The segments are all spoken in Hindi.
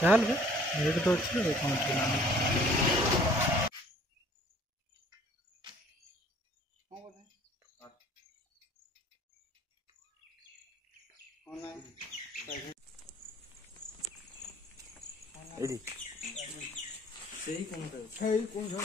चाल रेट तो अच्छी है कौन सही कौन सा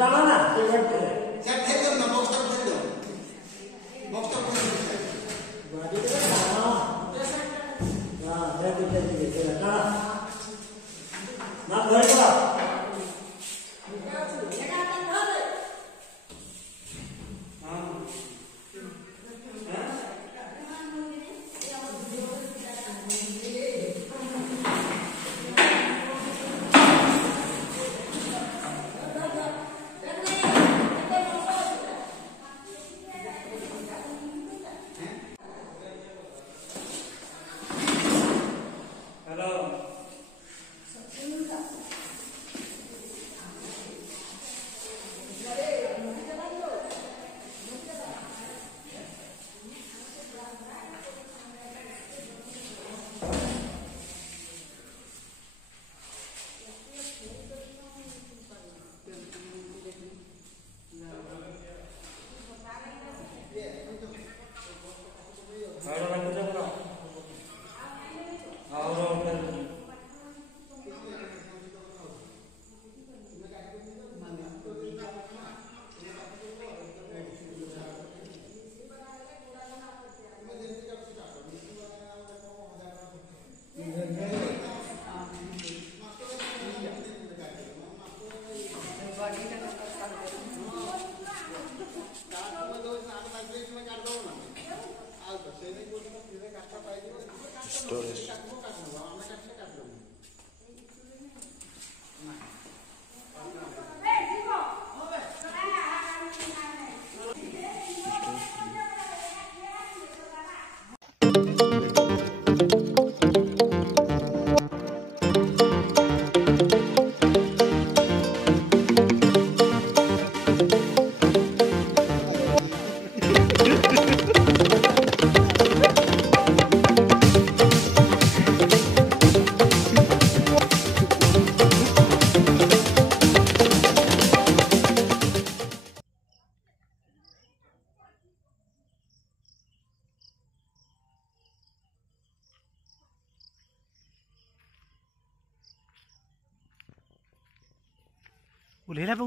Jangan lah, स्टोरेज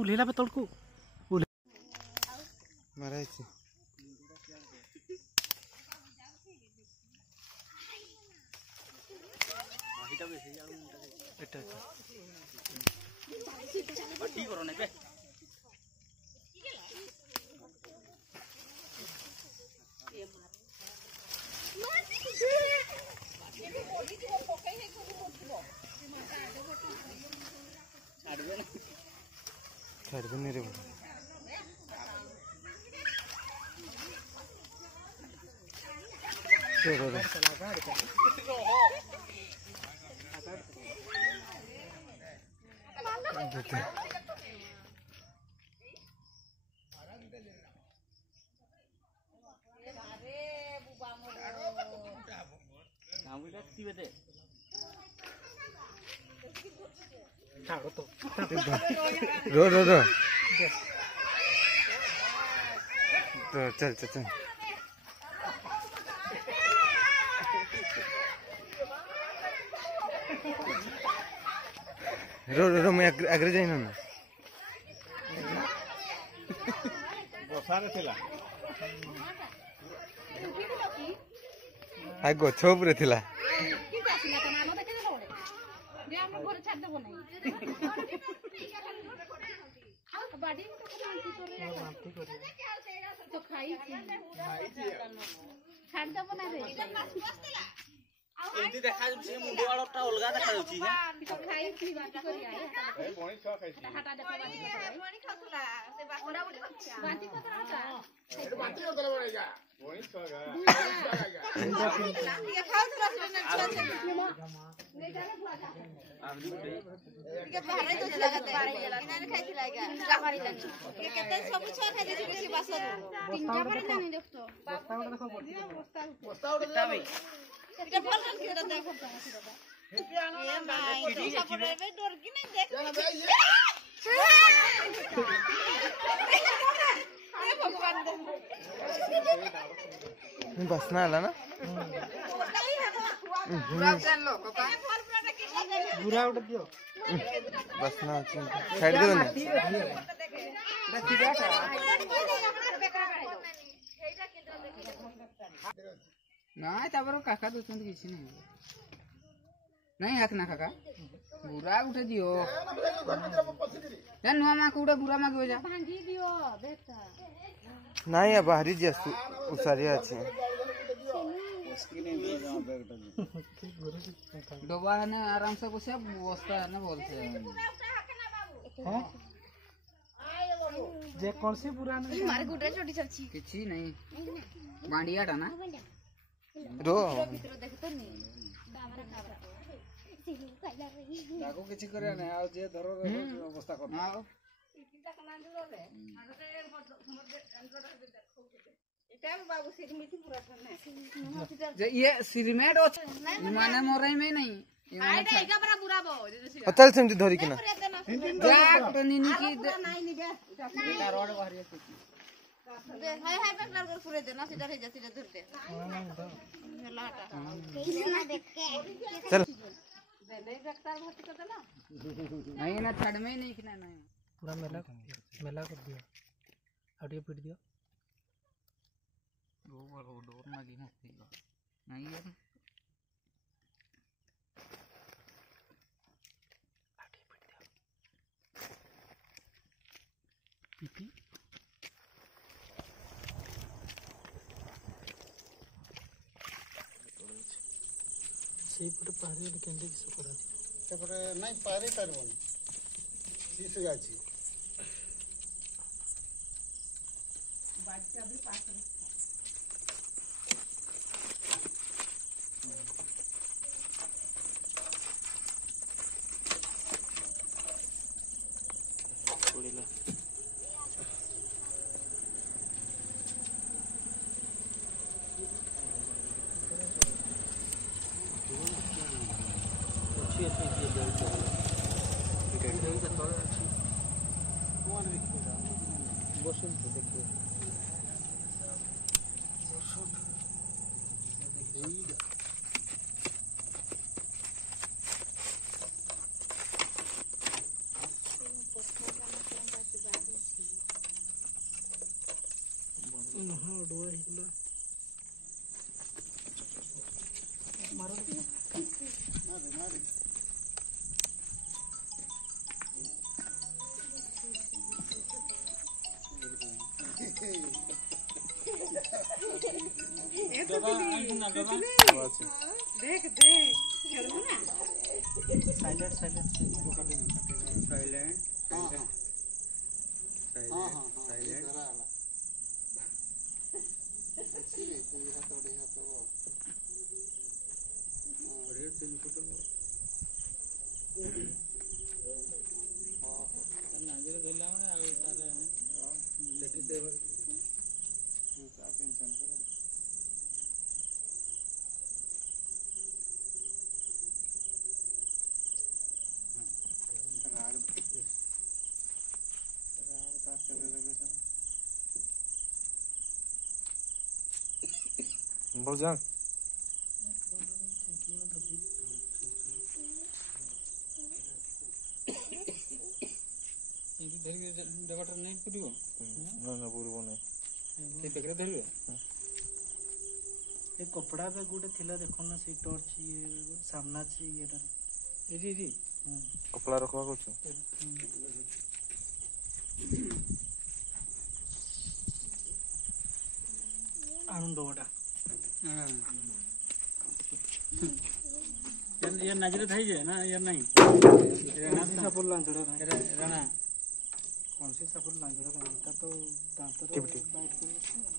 उल्हेला पे तोड़को मारायची छाड़ दे मेरे रो रो रो तो चल चल चल रो रो रो मैं आगे जाइन ना आग गछ उपरे थिला एंती देखा जे मुंडो वालाटा अलगा देखा जाउची है तो खाई थी बात करी आए ए बणी छ खाई थी हाटा देखो बणी खातुला से बाकोड़ा बड़ी बाती कतरा का ए बाती कतरा बड़ी जा बणी छ गा ये खातुला से न छ छ ले जाने बुआ जा के बाहर तो लगा बाहर गेला इनाने खाइथि लागा जाबारी जानी के केते सब छ खाइ देछि बेसी बासर तीनटा पर जानी देखतो बस्ता देखो बस्ता बस्ता भाई এটা বল না কি এটা দেখো ये भाई सब रे डर की नहीं देख ये भगवान मैं बस ना आला ना बुरा उड़ दियो बस ना साइड दे ना नहीं तापर काका दोचंत किछि नहीं नहीं हाथ ना काका बुरा उठे दियो या नुआ मा कुडा बुरा मागवे जा भांगी दियो बेटा नहीं अब बाहरी जी उसारी अछि डोबा है ना आराम से बसे बस्ता है ना बोलते हां जे कौन सी बुरा नहीं मारे गुटा छोटी सब्जी किछि नहीं बांडियाटा ना रो भीतर देखतो नहीं दामरा खाबरा सिलु काइला रे ताको किछि करे ना आ जे धरो अवस्था कर हां जे ये सिरमेट माने मोरई में नहीं चल सेमती धरी किना जाक निनी की रोड बाहर हाय हाय बैकलार कर पूरे देना सीधा रह जा सीधा धर दे लाटा कितना देख के चल नहीं बैकलार भर्ती कर देना नहीं ना छड़ में नहीं किना नहीं पूरा मेला कर दियो ऑडियो पीट दियो डोर मागी मस्ती नहीं यार पीपी ସେଇପଟେ ପାହାଡ଼ି ଗଲେ କେମିତି କିସ କରାଯିବ? ସେପଟେ ନାଇଁ ପାରି ପାରିବନି ଶିଶୁ ଅଛି देख देख खेलबो ना साइलेंट साइलेंट साइलेंट भोजन ଦେବାଟା ନେଇ ପଡ଼ିବ ନା ପୂର୍ବ ନାହିଁ ସେ ବେକରେ ଧରିବ ଏ କପଡ଼ା ବ୍ୟାଗ୍ ଗୋଟେ ଥିଲା ଦେଖୁନ ସେଇ ଟର୍ଚ୍ଚ ଇଏ ସାମ୍ନା ଅଛି ଇଏଟାରେ ଏଇଠି କପଡ଼ା ରଖବା କରୁଛୁ ଆଣୁ ଦବଟା यार नजर थाई जे ना यार नहीं सापुर लांचड़ा राणा कौन सी सापुर लांचड़ा का तो दांत बाइट कर